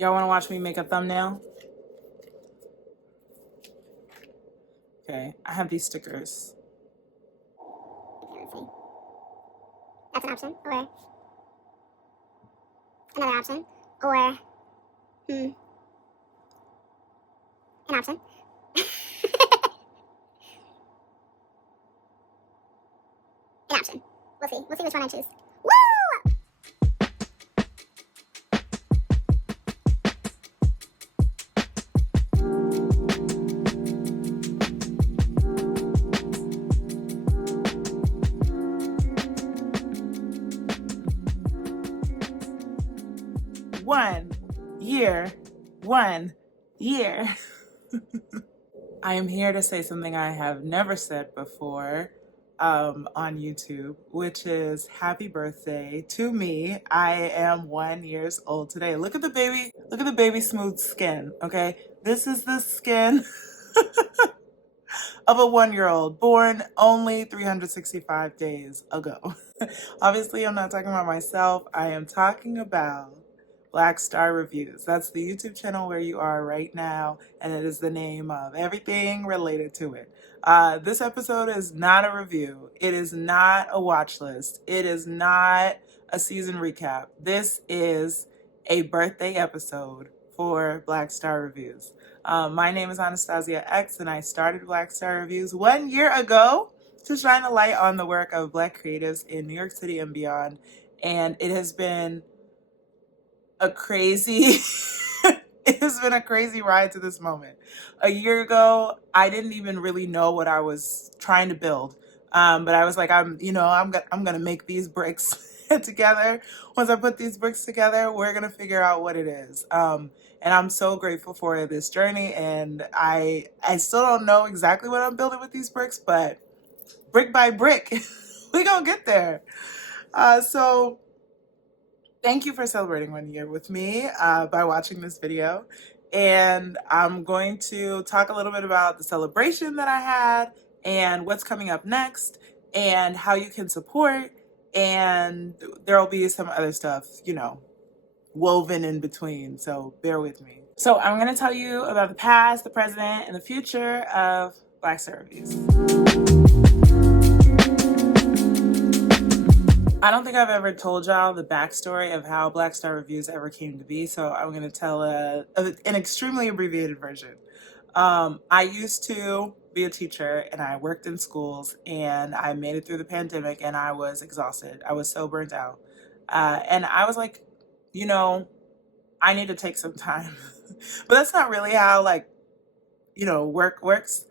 Y'all want to watch me make a thumbnail? Okay, I have these stickers. Okay, let's see. That's an option. Or another option. Or an option. An option. We'll see. We'll see which one I choose. Woo! One year. I am here to say something I have never said before on YouTube, which is happy birthday to me. I am 1 year old today. Look at the baby smooth skin, okay? This is the skin of a 1 year old born only 365 days ago. Obviously, I'm not talking about myself. I am talking about Black Star Reviews. That's the YouTube channel where you are right now, and it is the name of everything related to it. This episode is not a review. It is not a watch list. It is not a season recap. This is a birthday episode for Black Star Reviews. My name is Anastasia X, and I started Black Star Reviews 1 year ago to shine a light on the work of Black creatives in New York City and beyond. And it has been a crazy it has been a crazy ride to this moment. A year ago, I didn't even really know what I was trying to build. But I was like, I'm gonna make these bricks together. Once I put these bricks together, we're gonna figure out what it is. And I'm so grateful for this journey. And I still don't know exactly what I'm building with these bricks, but brick by brick, we gonna get there. So thank you for celebrating 1 year with me by watching this video. And I'm going to talk a little bit about the celebration that I had and what's coming up next and how you can support. And there will be some other stuff, woven in between. So bear with me. So I'm going to tell you about the past, the present, and the future of Black Star Reviews. I don't think I've ever told y'all the backstory of how Black Star Reviews ever came to be, so I'm going to tell an extremely abbreviated version. I used to be a teacher, and I worked in schools, and I made it through the pandemic, and I was exhausted. I was so burnt out. And I was like, I need to take some time. But that's not really how, work works.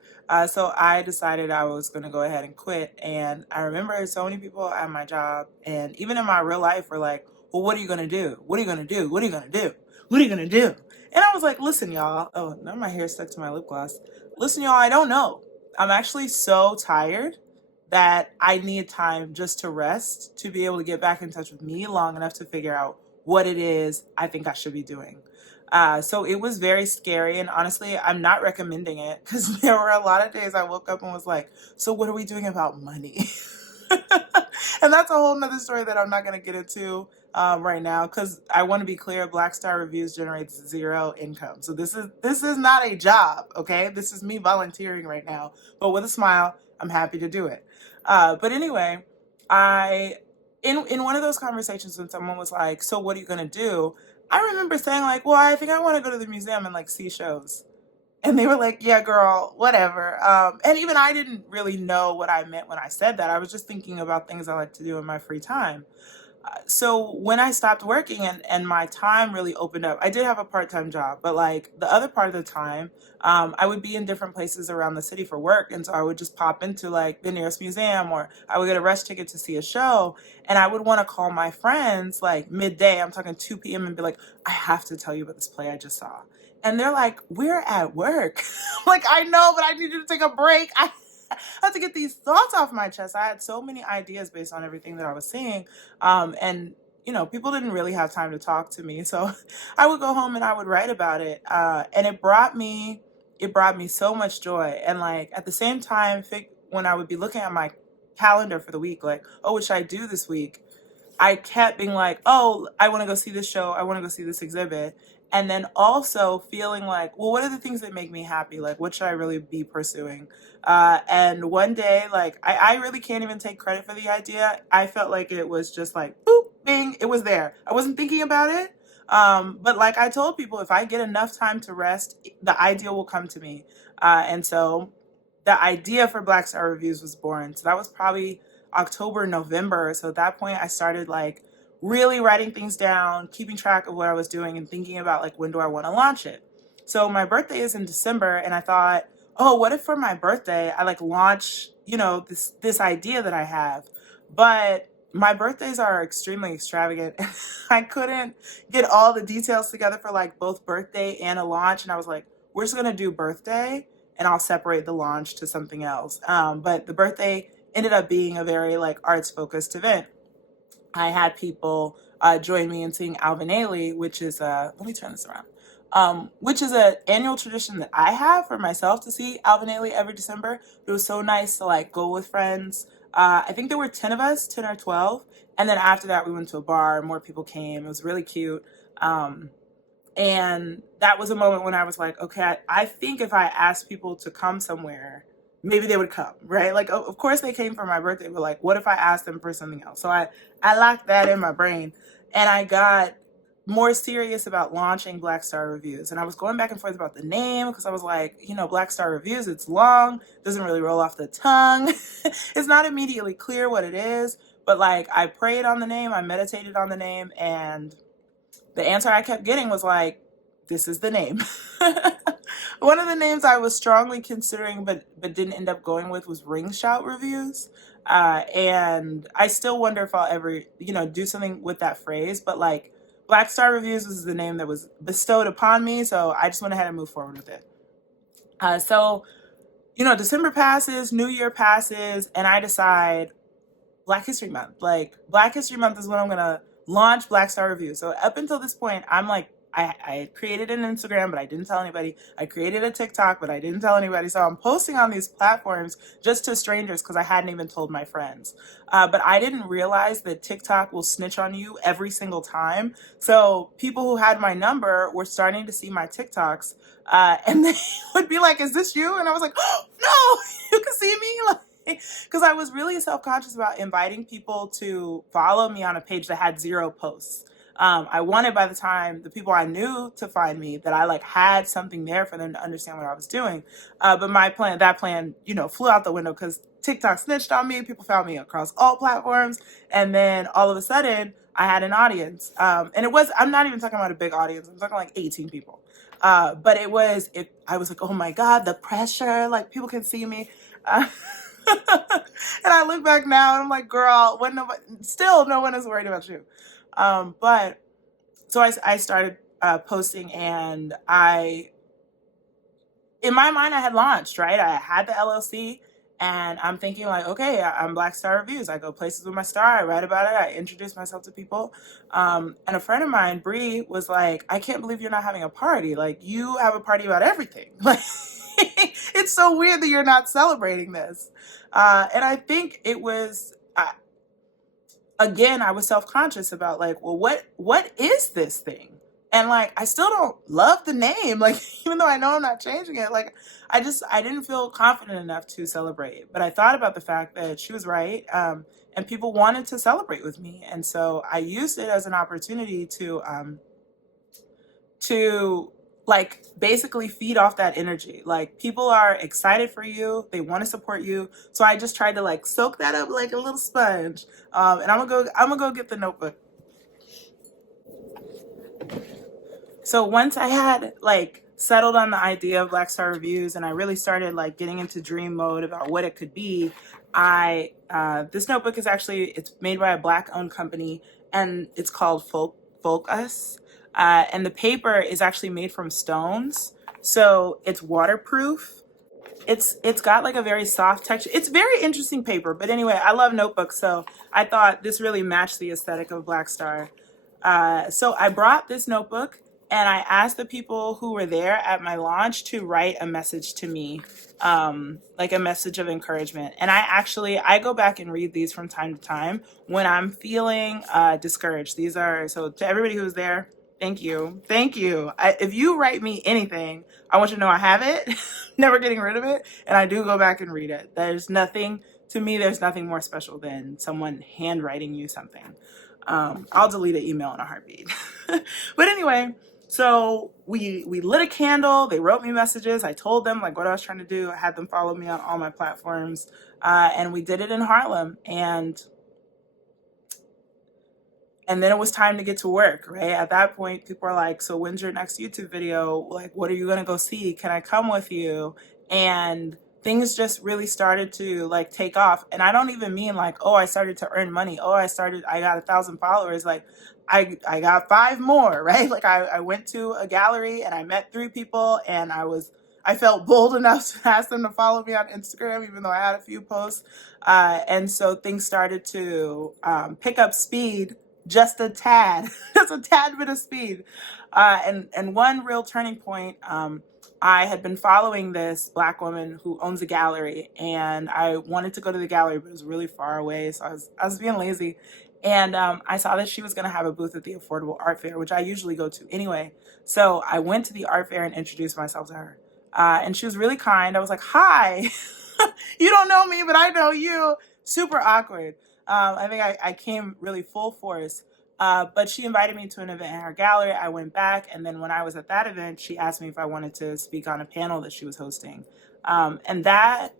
So I decided I was going to go ahead and quit. And I remember so many people at my job and even in my real life were like, well, what are you going to do? What are you going to do? What are you going to do? What are you going to do? And I was like, listen, y'all. Oh, now my hair stuck to my lip gloss. Listen, y'all, I don't know. I'm actually so tired that I need time just to rest, to be able to get back in touch with me long enough to figure out what it is I think I should be doing. So it was very scary, and honestly, I'm not recommending it because there were a lot of days I woke up and was like, so what are we doing about money? And that's a whole nother story that I'm not going to get into right now because I want to be clear, Black Star Reviews generates zero income. So this is not a job, okay? This is me volunteering right now, but with a smile, I'm happy to do it. But anyway, in one of those conversations when someone was like, so what are you going to do? I remember saying like, well, I think I want to go to the museum and see shows. And they were like, yeah, girl, whatever. And even I didn't really know what I meant when I said that. I was just thinking about things I like to do in my free time. So when I stopped working and my time really opened up, I did have a part-time job, but the other part of the time, I would be in different places around the city for work. And so I would just pop into the nearest museum, or I would get a rush ticket to see a show. And I would want to call my friends midday, I'm talking 2 p.m. and be like, I have to tell you about this play I just saw. And they're like, we're at work. I know, but I need you to take a break. I had to get these thoughts off my chest. I had so many ideas based on everything that I was seeing. And people didn't really have time to talk to me. So I would go home and I would write about it. And it brought me so much joy. And at the same time, when I would be looking at my calendar for the week, oh, what should I do this week? I kept being like, oh, I want to go see this show. I want to go see this exhibit. and then also feeling like, well, what are the things that make me happy? Like, what should I really be pursuing? And one day, like, I really can't even take credit for the idea. I felt like it was just like, boop, bing, it was there. I wasn't thinking about it. But like I told people, if I get enough time to rest, the idea will come to me. And so the idea for Black Star Reviews was born. So that was probably October, November. So at that point, I started like really writing things down, keeping track of what I was doing, and thinking about like, when do I want to launch it? So my birthday is in December, and I thought, oh, what if for my birthday I like launch, this idea that I have? But my birthdays are extremely extravagant. I couldn't get all the details together for like both birthday and a launch, and I was like, we're just gonna do birthday, and I'll separate the launch to something else. But the birthday ended up being a very like arts focused event. I had people join me in seeing Alvin Ailey, which is let me turn this around. Which is an annual tradition that I have for myself to see Alvin Ailey every December. It was so nice to like go with friends. I think there were 10 of us, 10 or 12. And then after that, we went to a bar, more people came. It was really cute. And that was a moment when I was like, okay, I think if I asked people to come somewhere, maybe they would come, right? Like, of course they came for my birthday, but like, what if I asked them for something else? So I locked that in my brain, and I got more serious about launching Black Star Reviews. And I was going back and forth about the name because I was like, Black Star Reviews, it's long, doesn't really roll off the tongue. It's not immediately clear what it is, but like I prayed on the name, I meditated on the name, and the answer I kept getting was like, this is the name. One of the names I was strongly considering but didn't end up going with was Ring Shout Reviews. And I still wonder if I'll ever, do something with that phrase. But like Black Star Reviews was the name that was bestowed upon me. So I just went ahead and moved forward with it. So December passes, New Year passes, and I decide Black History Month. Like Black History Month is when I'm going to launch Black Star Review. So up until this point, I'm like, I created an Instagram, but I didn't tell anybody. I created a TikTok, but I didn't tell anybody. So I'm posting on these platforms just to strangers because I hadn't even told my friends. But I didn't realize that TikTok will snitch on you every single time. So people who had my number were starting to see my TikToks, and they would be like, "Is this you?" And I was like, "Oh, no, you can see me." Like, because I was really self-conscious about inviting people to follow me on a page that had 0 posts. I wanted, by the time the people I knew to find me, that I like had something there for them to understand what I was doing. But that plan, flew out the window because TikTok snitched on me. People found me across all platforms. And then all of a sudden I had an audience. And I'm not even talking about a big audience. I'm talking like 18 people. But I was like, oh my God, the pressure, like people can see me. And I look back now and I'm like, girl, still no one is worried about you. But so I started posting, and in my mind, I had launched, right? I had the LLC, and I'm thinking like, okay, I'm Black Star Reviews. I go places with my star. I write about it. I introduce myself to people. And a friend of mine, Bree, was like, I can't believe you're not having a party. Like, you have a party about everything. Like, it's so weird that you're not celebrating this. And I think it was, again, I was self-conscious about like, well, what is this thing? And like, I still don't love the name. Like, even though I know I'm not changing it, like, I didn't feel confident enough to celebrate. But I thought about the fact that she was right. And people wanted to celebrate with me. And so I used it as an opportunity to like basically feed off that energy. Like, people are excited for you, they want to support you. So I just tried to like soak that up like a little sponge. And I'm gonna go get the notebook. So once I had like settled on the idea of Black Star Reviews, and I really started like getting into dream mode about what it could be, this notebook it's made by a Black owned company, and it's called Focus. And the paper is actually made from stones, so it's waterproof. It's got like a very soft texture. It's very interesting paper, but anyway, I love notebooks, so I thought this really matched the aesthetic of Black Star. So I brought this notebook, and I asked the people who were there at my launch to write a message to me, like a message of encouragement. And I go back and read these from time to time when I'm feeling discouraged. So to everybody who was there, Thank you. Thank you. If you write me anything, I want you to know I have it, never getting rid of it, and I do go back and read it. To me, there's nothing more special than someone handwriting you something. I'll delete an email in a heartbeat. But anyway, so we lit a candle. They wrote me messages. I told them like what I was trying to do. I had them follow me on all my platforms, and we did it in Harlem. And then it was time to get to work, right? At that point, people are like, so when's your next YouTube video? Like, what are you gonna go see? Can I come with you? And things just really started to like take off. And I don't even mean like, oh, I started to earn money. Oh, I got 1,000 followers. Like I got 5 more, right? Like I went to a gallery and I met 3 people and I felt bold enough to ask them to follow me on Instagram, even though I had a few posts. And so things started to pick up speed just a tad, just a tad bit of speed. And one real turning point, I had been following this Black woman who owns a gallery, and I wanted to go to the gallery, but it was really far away, so I was being lazy. And I saw that she was going to have a booth at the Affordable Art Fair, which I usually go to anyway. So I went to the art fair and introduced myself to her. And she was really kind. I was like, hi, you don't know me, but I know you. Super awkward. I think I came really full force. But she invited me to an event in her gallery. I went back, and then when I was at that event, she asked me if I wanted to speak on a panel that she was hosting. And I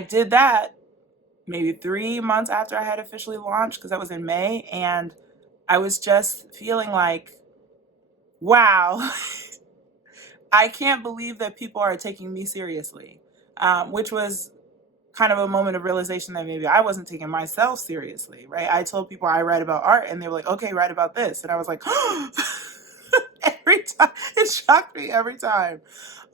did that maybe 3 months after I had officially launched, because that was in May, and I was just feeling like, wow, I can't believe that people are taking me seriously, which was kind of a moment of realization that maybe I wasn't taking myself seriously, right? I told people I write about art, and they were like, okay, write about this. And I was like, every time, it shocked me every time.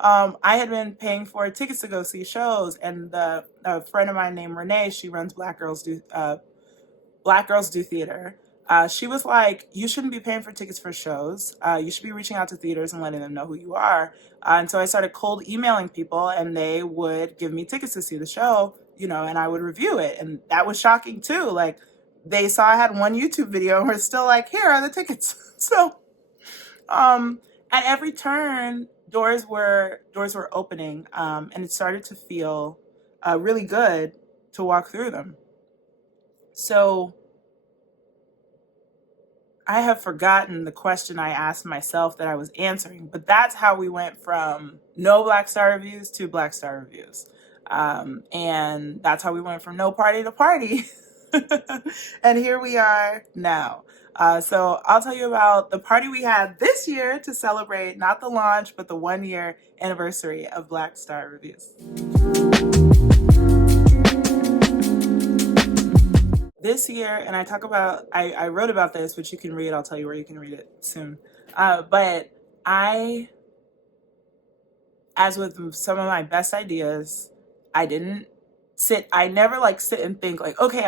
I had been paying for tickets to go see shows, and a friend of mine named Renee, she runs Black Girls Do Theater. She was like, you shouldn't be paying for tickets for shows. You should be reaching out to theaters and letting them know who you are. And so I started cold emailing people, and they would give me tickets to see the show, and I would review it. And that was shocking too. Like, they saw I had one YouTube video and were still like, here are the tickets. So at every turn, doors were opening, and it started to feel really good to walk through them. So I have forgotten the question I asked myself that I was answering, but that's how we went from no Black Star reviews to Black Star reviews. And that's how we went from no party to party. And here we are now. So I'll tell you about the party we had this year to celebrate not the launch, but the 1-year anniversary of Black Star Reviews. This year, and I wrote about this, which you can read. I'll tell you where you can read it soon. But as with some of my best ideas, I never like sit and think like, okay,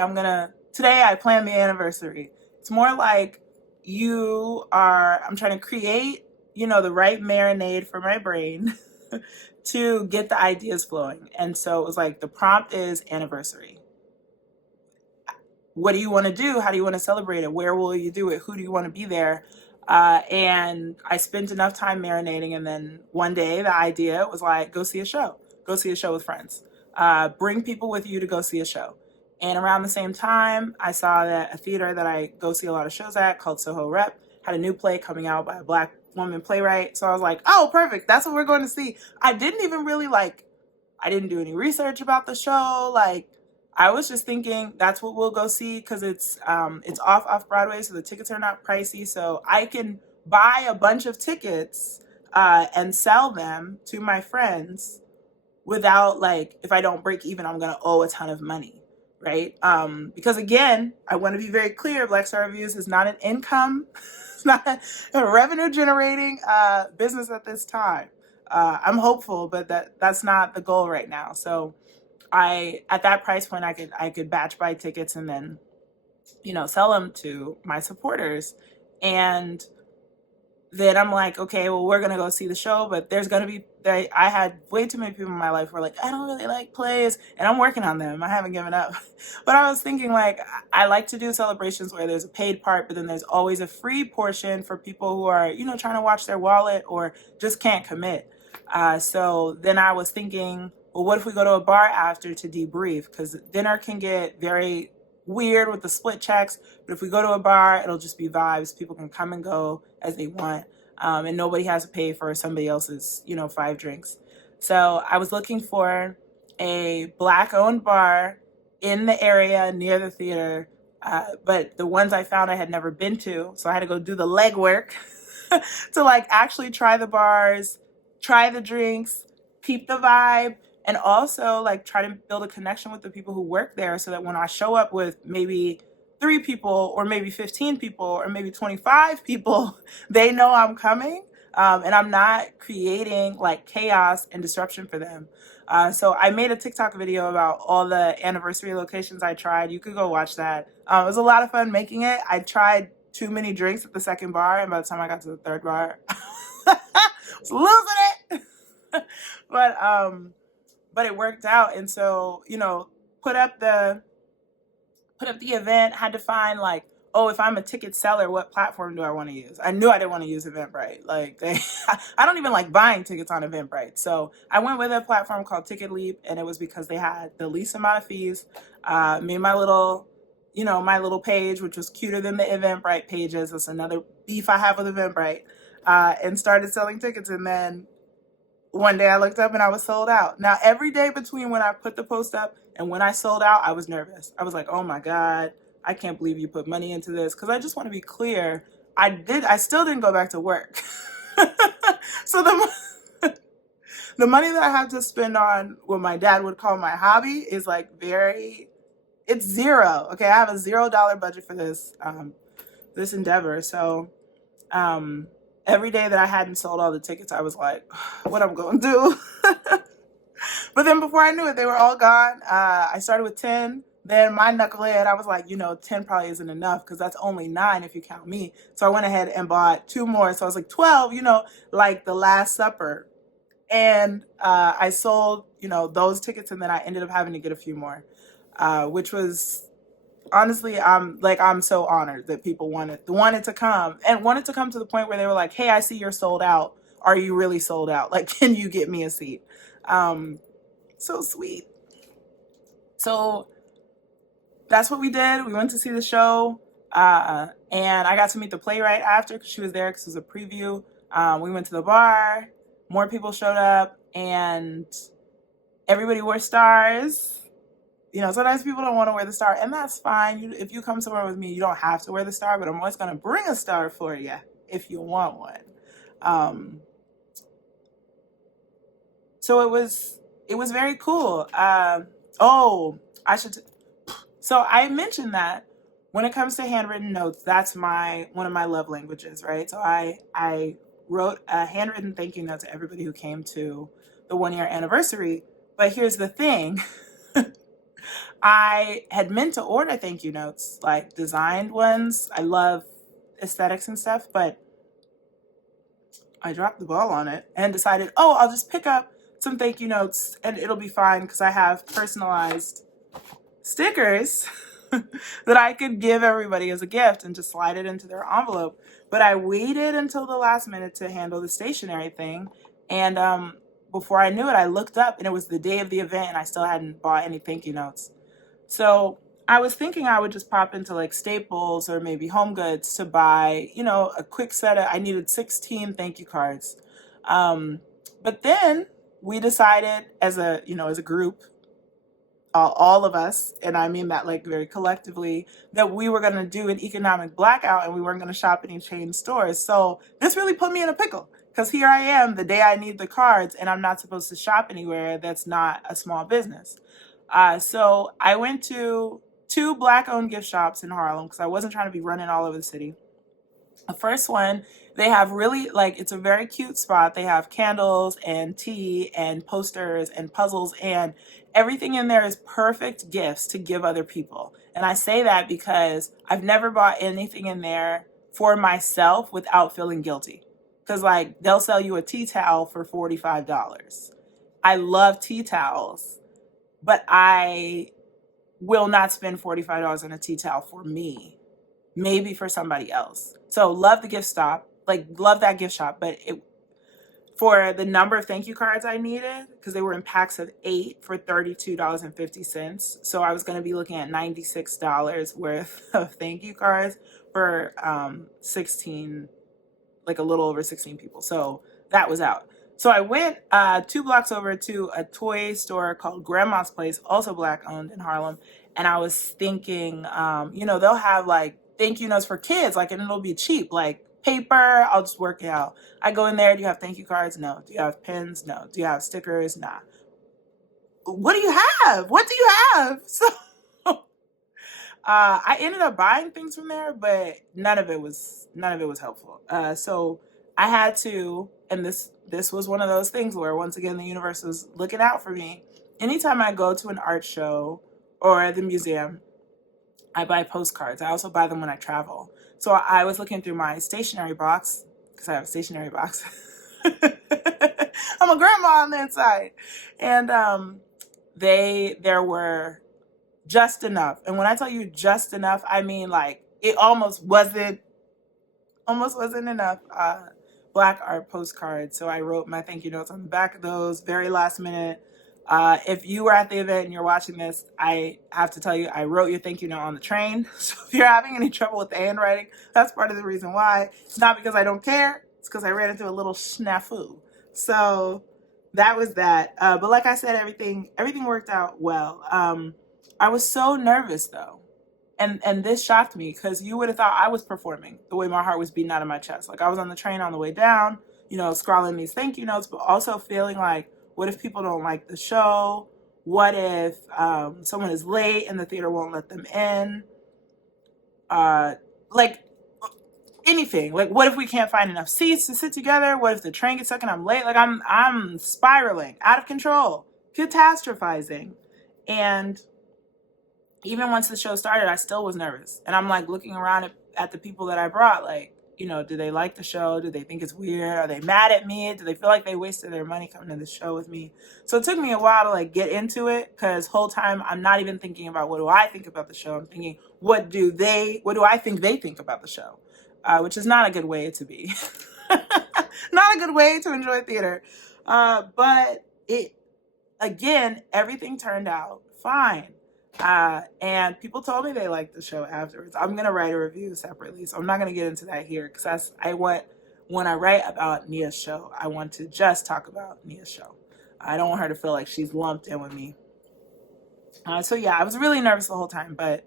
today I plan the anniversary. It's more like I'm trying to create, the right marinade for my brain to get the ideas flowing. And so it was like, the prompt is anniversary. What do you want to do? How do you want to celebrate it? Where will you do it? Who do you want to be there? And I spent enough time marinating, and then one day the idea was like, go see a show with friends, bring people with you to go see a show. And around the same time, I saw that a theater that I go see a lot of shows at, called Soho Rep, had a new play coming out by a Black woman playwright. So I was like, oh, perfect, that's what we're going to see. I didn't even really I didn't do any research about the show. I was just thinking that's what we'll go see, because it's off Broadway, so the tickets are not pricey. So I can buy a bunch of tickets and sell them to my friends without, if I don't break even, I'm gonna owe a ton of money, right? Because again, I want to be very clear: Black Star Reviews is not an income, it's not a revenue generating business at this time. I'm hopeful, but that's not the goal right now. So at that price point, I could batch buy tickets and then, sell them to my supporters. And then I'm like, okay, well, we're gonna go see the show, but there's gonna be, I had way too many people in my life who were like, I don't really like plays, and I'm working on them. I haven't given up. But I was thinking, like, I like to do celebrations where there's a paid part, but then there's always a free portion for people who are, trying to watch their wallet or just can't commit. So then I was thinking, well, what if we go to a bar after to debrief? Because dinner can get very weird with the split checks, but if we go to a bar, it'll just be vibes. People can come and go as they want, and nobody has to pay for somebody else's 5 drinks. So I was looking for a black owned bar in the area near the theater, but the ones I found I had never been to, so I had to go do the legwork to like actually try the bars, try the drinks, keep the vibe, and also like try to build a connection with the people who work there, so that when I show up with maybe 3 people or maybe 15 people or maybe 25 people, they know I'm coming, and I'm not creating like chaos and disruption for them. So I made a TikTok video about all the anniversary locations I tried. You could go watch that. It was a lot of fun making it. I tried too many drinks at the second bar, and by the time I got to the third bar, I was losing it. But it worked out. And so, put up the event, had to find like, oh, if I'm a ticket seller, what platform do I want to use? I knew I didn't want to use Eventbrite. Like I don't even like buying tickets on Eventbrite. So I went with a platform called Ticket Leap, and it was because they had the least amount of fees. Made my little, my little page, which was cuter than the Eventbrite pages. That's another beef I have with Eventbrite. And started selling tickets, and then one day I looked up and I was sold out. Now, every day between when I put the post up and when I sold out, I was nervous. I was like, oh my God, I can't believe you put money into this. Because I just want to be clear, I still didn't go back to work. So the money that I have to spend on what my dad would call my hobby is like it's zero. Okay, I have a $0 budget for this endeavor. So every day that I hadn't sold all the tickets, I was like, what I'm going to do? But then before I knew it, they were all gone. I started with 10. Then my knucklehead, I was like, 10 probably isn't enough because that's only 9 if you count me. So I went ahead and bought 2 more. So I was like 12, like the Last Supper. And I sold, those tickets, and then I ended up having to get a few more, which was honestly, I'm so honored that people wanted to come, and wanted to come to the point where they were like, hey, I see you're sold out. Are you really sold out? Like, can you get me a seat? So sweet. So that's what we did. We went to see the show, and I got to meet the playwright after because she was there because it was a preview. We went to the bar. More people showed up, and everybody wore stars. Sometimes people don't want to wear the star, and that's fine. If you come somewhere with me, you don't have to wear the star, but I'm always going to bring a star for you if you want one. So it was very cool. So I mentioned that when it comes to handwritten notes, that's one of my love languages, right? So I wrote a handwritten thank you note to everybody who came to the 1-year anniversary. But here's the thing. I had meant to order thank you notes, like designed ones. I love aesthetics and stuff, but I dropped the ball on it and decided, I'll just pick up some thank you notes and it'll be fine because I have personalized stickers that I could give everybody as a gift and just slide it into their envelope. But I waited until the last minute to handle the stationery thing. And before I knew it, I looked up and it was the day of the event and I still hadn't bought any thank you notes. So I was thinking I would just pop into like Staples or maybe Home Goods to buy, a quick set I needed 16 thank you cards. But then we decided as a group, all of us, and I mean that like very collectively, that we were going to do an economic blackout and we weren't going to shop any chain stores. So this really put me in a pickle because here I am the day I need the cards and I'm not supposed to shop anywhere that's not a small business. So I went to 2 Black-owned gift shops in Harlem because I wasn't trying to be running all over the city. The first one, they have really, it's a very cute spot. They have candles and tea and posters and puzzles, and everything in there is perfect gifts to give other people. And I say that because I've never bought anything in there for myself without feeling guilty. because like they'll sell you a tea towel for $45. I love tea towels, but I will not spend $45 on a tea towel for me. Maybe for somebody else. So love the gift shop, like love that gift shop, but it for the number of thank you cards I needed, because they were in packs of 8 for $32.50. So I was going to be looking at $96 worth of thank you cards for 16, like a little over 16 people. So that was out. So I went 2 blocks over to a toy store called Grandma's Place, also Black owned in Harlem. And I was thinking, they'll have like thank you notes for kids, like, and it'll be cheap, like paper. I'll just work it out. I go in there. Do you have thank you cards? No. Do you have pens? No. Do you have stickers? Nah. What do you have? What do you have? So I ended up buying things from there, but none of it was helpful. So I had to, and this was one of those things where once again the universe was looking out for me. Anytime I go to an art show or the museum, I buy postcards. I also buy them when I travel. So I was looking through my stationery box, because I have a stationery box. I'm a grandma on the inside. And there were just enough. And when I tell you just enough, I mean like it almost wasn't enough Black art postcards. So I wrote my thank you notes on the back of those, very last minute. If you were at the event and you're watching this, I have to tell you, I wrote your thank you note on the train. So if you're having any trouble with the handwriting, that's part of the reason why. It's not because I don't care. It's because I ran into a little snafu. So that was that. But like I said, everything worked out well. I was so nervous though. And this shocked me, because you would have thought I was performing the way my heart was beating out of my chest. Like I was on the train on the way down, scrawling these thank you notes, but also feeling like, what if people don't like the show? What if someone is late and the theater won't let them in? Like anything. Like what if we can't find enough seats to sit together? What if the train gets stuck and I'm late? Like I'm spiraling, out of control, catastrophizing. And even once the show started, I still was nervous. And I'm like looking around at the people that I brought, like, do they like the show? Do they think it's weird? Are they mad at me? Do they feel like they wasted their money coming to the show with me? So it took me a while to like get into it, because whole time I'm not even thinking about what do I think about the show. I'm thinking, what do I think they think about the show? Which is not a good way to be. Not a good way to enjoy theater. But everything turned out fine. And people told me they liked the show afterwards. I'm going to write a review separately, so I'm not going to get into that here, because when I write about Nia's show, I want to just talk about Nia's show. I don't want her to feel like she's lumped in with me. So yeah, I was really nervous the whole time, but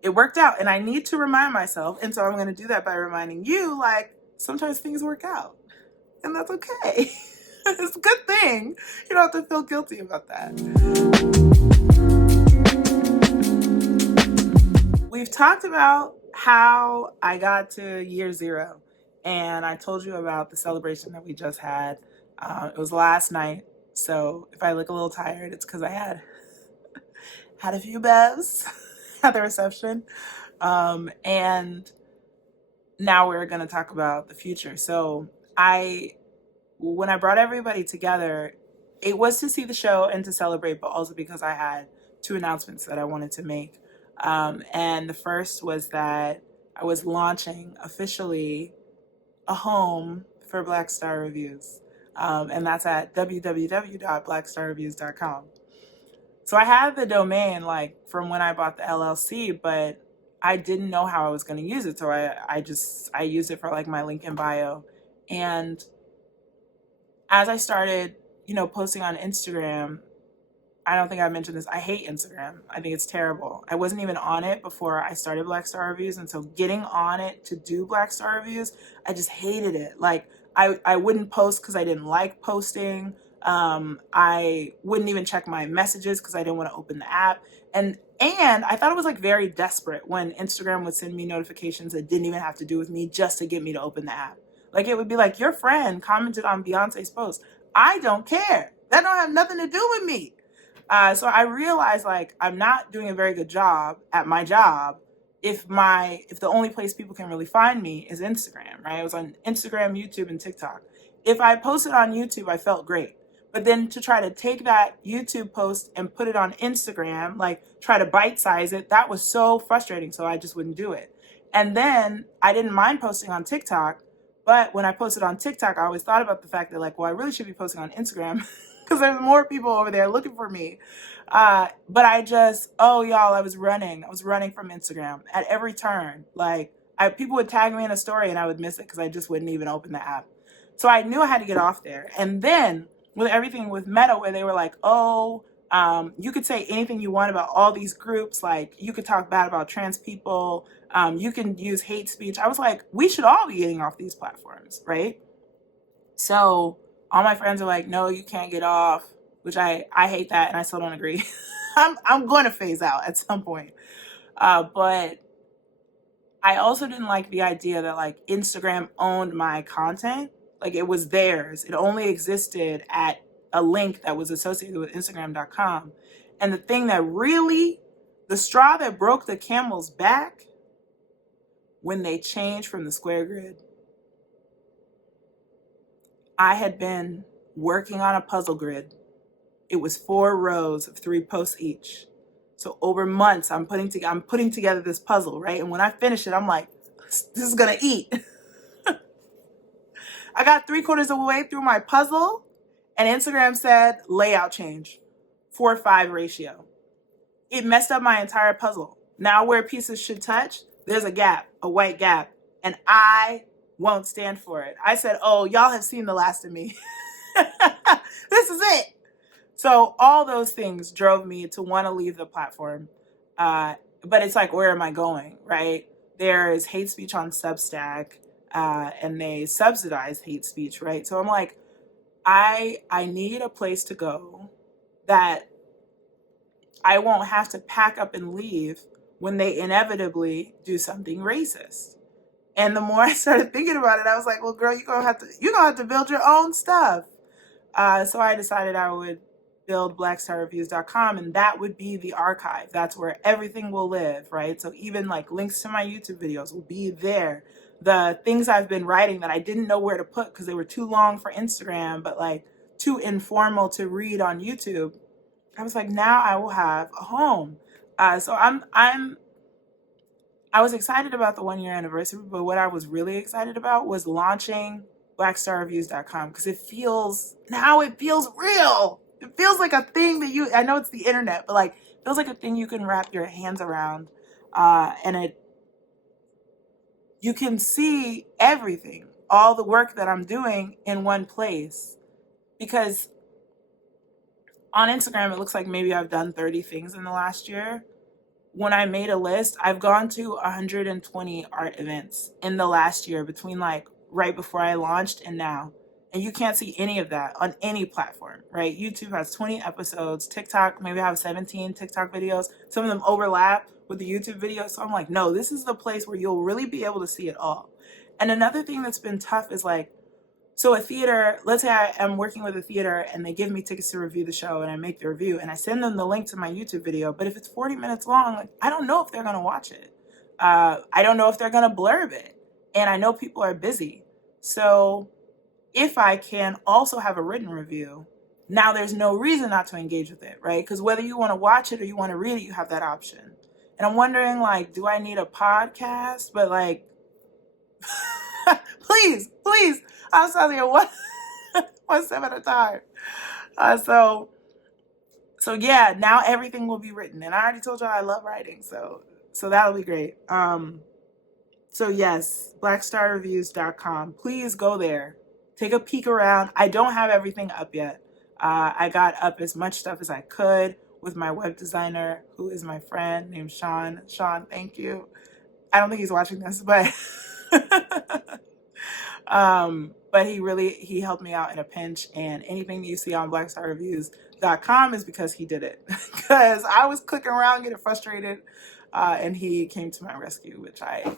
it worked out, and I need to remind myself, and so I'm going to do that by reminding you, like, sometimes things work out, and that's okay. It's a good thing. You don't have to feel guilty about that. We've talked about how I got to year 0, and I told you about the celebration that we just had. It was last night, so if I look a little tired, it's because I had a few bevs at the reception. And now we're going to talk about the future. So when I brought everybody together, it was to see the show and to celebrate, but also because I had 2 announcements that I wanted to make. And the first was that I was launching officially a home for Black Star Reviews. And that's at www.blackstarreviews.com. So I had the domain like from when I bought the LLC, but I didn't know how I was going to use it. So I used it for like my link in bio. And as I started, posting on Instagram, I don't think I mentioned this. I hate Instagram. I think it's terrible. I wasn't even on it before I started Black Star Reviews. And so getting on it to do Black Star Reviews, I just hated it. Like I wouldn't post because I didn't like posting. I wouldn't even check my messages because I didn't want to open the app. And I thought it was like very desperate when Instagram would send me notifications that didn't even have to do with me just to get me to open the app. Like it would be like, your friend commented on Beyonce's post. I don't care. That don't have nothing to do with me. So I realized like I'm not doing a very good job at my job if the only place people can really find me is Instagram, right? I was on Instagram, YouTube, and TikTok. If I posted on YouTube, I felt great. But then to try to take that YouTube post and put it on Instagram, like try to bite size it, that was so frustrating. So I just wouldn't do it. And then I didn't mind posting on TikTok. But when I posted on TikTok, I always thought about the fact that like, well, I really should be posting on Instagram because there's more people over there looking for me. But y'all, I was running from Instagram at every turn. Like people would tag me in a story and I would miss it because I just wouldn't even open the app. So I knew I had to get off there. And then with everything with Meta, where they were like, you could say anything you want about all these groups. Like you could talk bad about trans people. You can use hate speech. I was like, we should all be getting off these platforms, right? So all my friends are like, no, you can't get off, which I hate that. And I still don't agree. I'm going to phase out at some point. But I also didn't like the idea that like Instagram owned my content. Like it was theirs. It only existed at a link that was associated with Instagram.com. And the thing that really, the straw that broke the camel's back, when they changed from the square grid. I had been working on a puzzle grid. It was 4 rows of 3 posts each. So over months, I'm putting together this puzzle, right? And when I finish it, I'm like, this is gonna eat. I got 3/4 of the way through my puzzle, and Instagram said layout change, 4:5 ratio. It messed up my entire puzzle. Now where pieces should touch, there's a gap, a white gap, and I won't stand for it. I said, oh, y'all have seen the last of me. This is it. So all those things drove me to want to leave the platform. But it's like, where am I going, right? There is hate speech on Substack, and they subsidize hate speech, right? So I'm like, I need a place to go that I won't have to pack up and leave when they inevitably do something racist. And the more I started thinking about it, I was like, well, girl, you're gonna have to build your own stuff. So I decided I would build blackstarreviews.com, and that would be the archive. That's where everything will live, right? So even like links to my YouTube videos will be there. The things I've been writing that I didn't know where to put because they were too long for Instagram, but like too informal to read on YouTube, I was like, now I will have a home. So I was excited about the 1-year anniversary, but what I was really excited about was launching blackstarreviews.com because it feels real. It feels like a thing that I know it's the internet, but like it feels like a thing you can wrap your hands around, and you can see everything, all the work that I'm doing in one place. Because on Instagram, it looks like maybe I've done 30 things in the last year. When I made a list, I've gone to 120 art events in the last year between like right before I launched and now. And you can't see any of that on any platform, right? YouTube has 20 episodes. TikTok, maybe I have 17 TikTok videos. Some of them overlap with the YouTube videos. So I'm like, no, this is the place where you'll really be able to see it all. And another thing that's been tough is like, so a theater, let's say I am working with a theater and they give me tickets to review the show and I make the review and I send them the link to my YouTube video. But if it's 40 minutes long, like, I don't know if they're going to watch it. I don't know if they're going to blurb it. And I know people are busy. So if I can also have a written review, now there's no reason not to engage with it, right? Because whether you want to watch it or you want to read it, you have that option. And I'm wondering, like, do I need a podcast? But like, please, I'm telling you, one step at a time. So yeah, now everything will be written. And I already told y'all I love writing, so that'll be great. So yes, blackstarreviews.com. Please go there. Take a peek around. I don't have everything up yet. I got up as much stuff as I could with my web designer, who is my friend named Sean. Sean, thank you. I don't think he's watching this, but but he helped me out in a pinch, and anything that you see on blackstarreviews.com is because he did it. Because I was clicking around, getting frustrated, and he came to my rescue, which I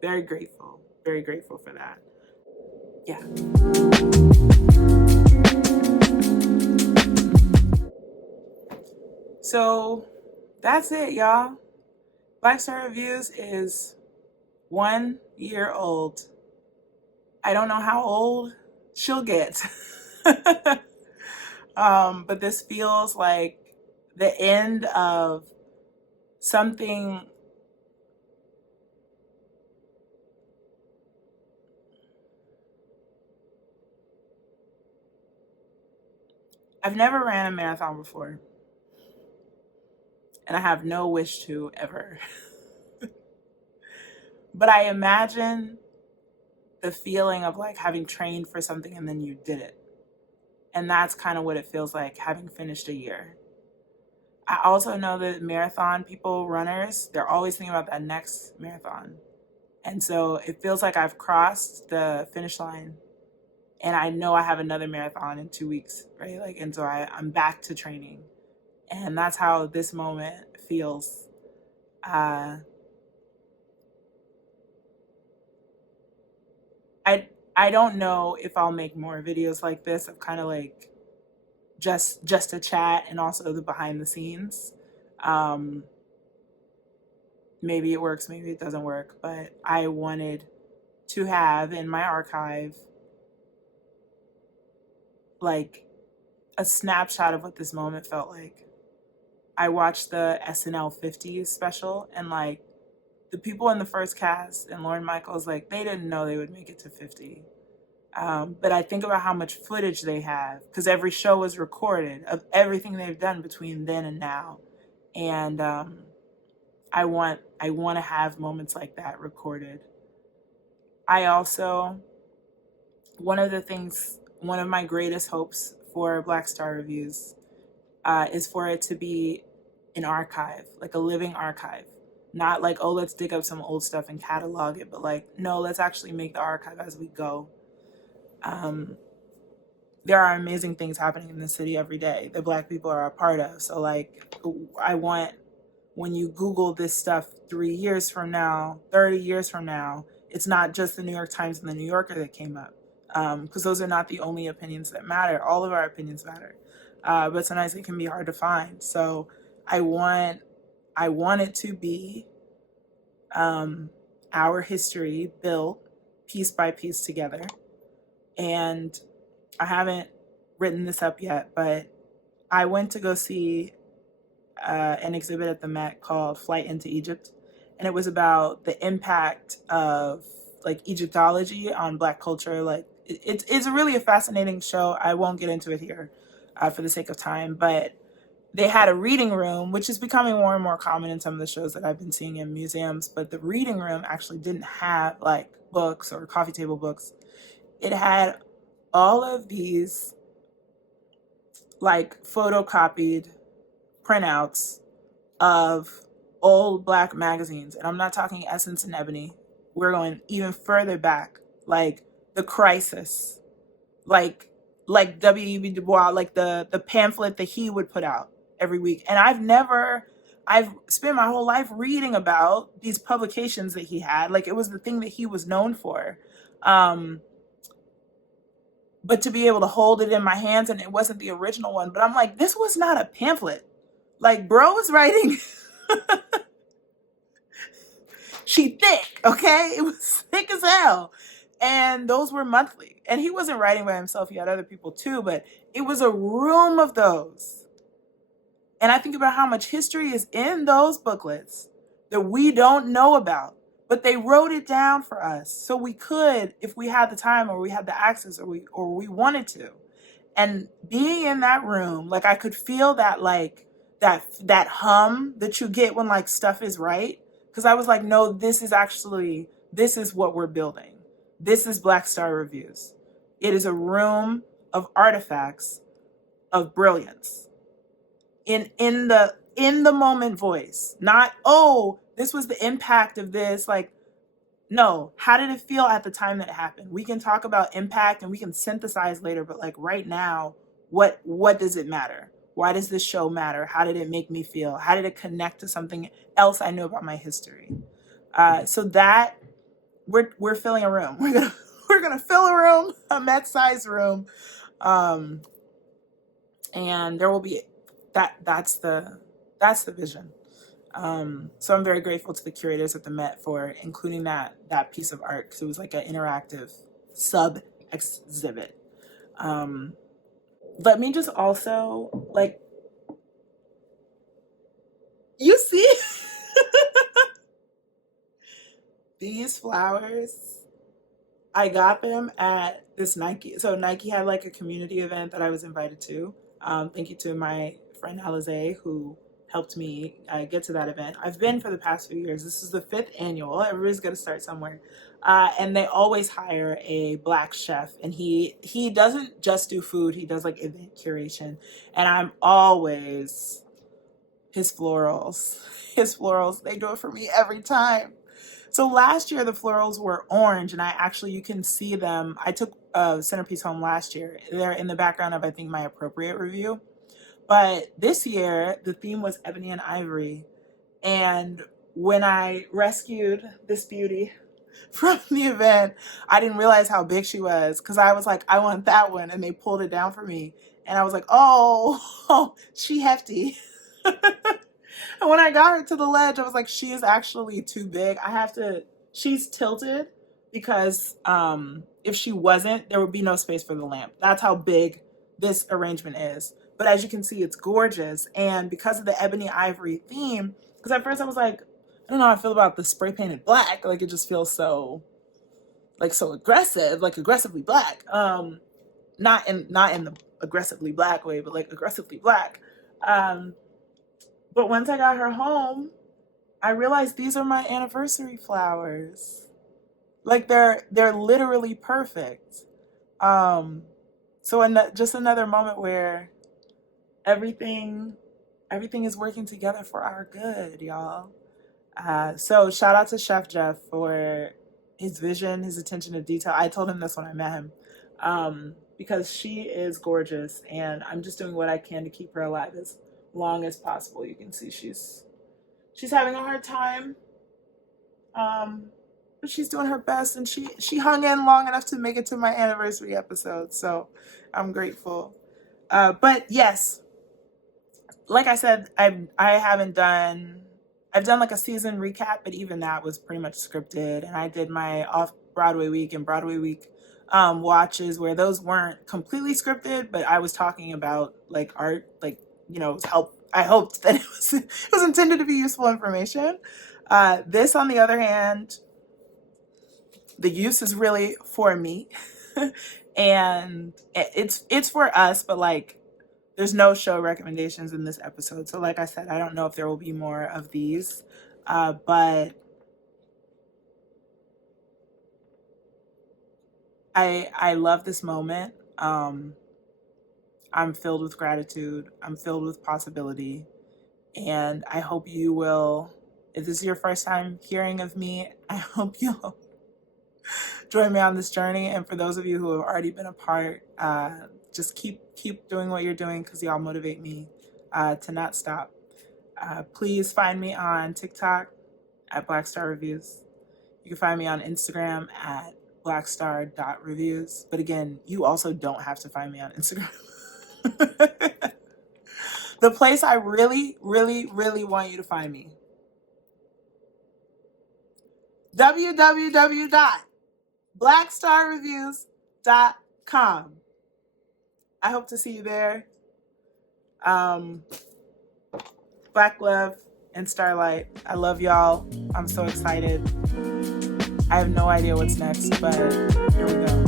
very grateful for that. Yeah. So that's it, y'all. Black Star Reviews is 1 year old. I don't know how old she'll get. But this feels like the end of something. I've never ran a marathon before, and I have no wish to ever. But I imagine the feeling of like having trained for something and then you did it. And that's kind of what it feels like having finished a year. I also know that marathon people, runners, they're always thinking about that next marathon. And so it feels like I've crossed the finish line and I know I have another marathon in 2 weeks, right? Like, and so I'm back to training. And that's how this moment feels. I don't know if I'll make more videos like this of kind of like just a chat and also the behind the scenes. Maybe it works, maybe it doesn't work, but I wanted to have in my archive like a snapshot of what this moment felt like. I watched the SNL 50s special and like the people in the first cast and Lorne Michaels, like they didn't know they would make it to 50. But I think about how much footage they have because every show was recorded of everything they've done between then and now. And I want to have moments like that recorded. I also, one of my greatest hopes for Black Star Reviews is for it to be an archive, like a living archive. Not like, oh, let's dig up some old stuff and catalog it, but like, no, let's actually make the archive as we go. There are amazing things happening in the city every day that Black people are a part of. So like, I want, when you Google this stuff 3 years from now, 30 years from now, it's not just the New York Times and the New Yorker that came up. Because those are not the only opinions that matter. All of our opinions matter. But sometimes it can be hard to find. So I want it to be our history built piece by piece together. And I haven't written this up yet, but I went to go see an exhibit at the Met called Flight into Egypt. And it was about the impact of like Egyptology on Black culture. Like it's really a fascinating show. I won't get into it here for the sake of time, but they had a reading room, which is becoming more and more common in some of the shows that I've been seeing in museums. But the reading room actually didn't have like books or coffee table books. It had all of these like photocopied printouts of old Black magazines. And I'm not talking Essence and Ebony. We're going even further back, like The Crisis, like W.E.B. Du Bois, like the pamphlet that he would put out every week. And I've spent my whole life reading about these publications that he had. Like it was the thing that he was known for. But to be able to hold it in my hands, and it wasn't the original one, but I'm like, this was not a pamphlet. Like, bro was writing, she thick, okay? It was thick as hell. And those were monthly. And he wasn't writing by himself, he had other people too, but it was a room of those. And I think about how much history is in those booklets that we don't know about, but they wrote it down for us so we could, if we had the time or we had the access or we wanted to. And being in that room, like I could feel that like that hum that you get when like stuff is right. Because I was like, no, this is what we're building. This is Black Star Reviews. It is a room of artifacts of brilliance. In the moment voice. Not, oh, this was the impact of this. Like, no, how did it feel at the time that it happened? We can talk about impact and we can synthesize later, but like right now, what does it matter? Why does this show matter? How did it make me feel? How did it connect to something else I knew about my history? So that we're filling a room. We're gonna fill a room, a Met-sized room, and there will be that's the vision. So I'm very grateful to the curators at the Met for including that piece of art, because it was like an interactive sub exhibit. Let me just also, like, you see these flowers, I got them at this Nike. So Nike had like a community event that I was invited to. Thank you to my friend Alize, who helped me get to that event. I've been for the past few years. This is the 5th annual. Everybody's got to start somewhere. And they always hire a Black chef, and he doesn't just do food. He does like event curation, and I'm always his florals. His florals, they do it for me every time. So last year the florals were orange, and you can see them. I took a centerpiece home last year. They're in the background of, I think, my appropriate review. But this year the theme was ebony and ivory. And when I rescued this beauty from the event, I didn't realize how big she was, because I was like, I want that one, and they pulled it down for me. And I was like, oh, she hefty. And when I got her to the ledge, I was like, she is actually too big. She's tilted because if she wasn't, there would be no space for the lamp. That's how big this arrangement is. But as you can see, it's gorgeous. And because of the ebony ivory theme, because at first I was like, I don't know how I feel about the spray painted black. Like, it just feels so aggressive, like aggressively black. Not in the aggressively black way, but like aggressively black. But once I got her home, I realized these are my anniversary flowers. Like, they're literally perfect. So just another moment where everything is working together for our good, y'all. So shout out to Chef Jeff for his vision, his attention to detail. I told him this when I met him, because she is gorgeous, and I'm just doing what I can to keep her alive as long as possible. You can see she's having a hard time, but she's doing her best, and she hung in long enough to make it to my anniversary episode, so I'm grateful. But yes, like I said, I've done like a season recap, but even that was pretty much scripted. And I did my off Broadway week and Broadway week watches, where those weren't completely scripted, but I was talking about like art, like, I hoped that it was intended to be useful information. This, on the other hand, the use is really for me, and it's for us, but like, there's no show recommendations in this episode. So like I said, I don't know if there will be more of these, but I love this moment. I'm filled with gratitude. I'm filled with possibility. And I hope you will, if this is your first time hearing of me, I hope you'll join me on this journey. And for those of you who have already been a part, just keep doing what you're doing, because y'all motivate me to not stop. Please find me on TikTok at Black Star Reviews. You can find me on Instagram at blackstar.reviews. But again, you also don't have to find me on Instagram. The place I really, really, really want you to find me: www.blackstarreviews.com. I hope to see you there. Black love and starlight. I love y'all. I'm so excited. I have no idea what's next, but here we go.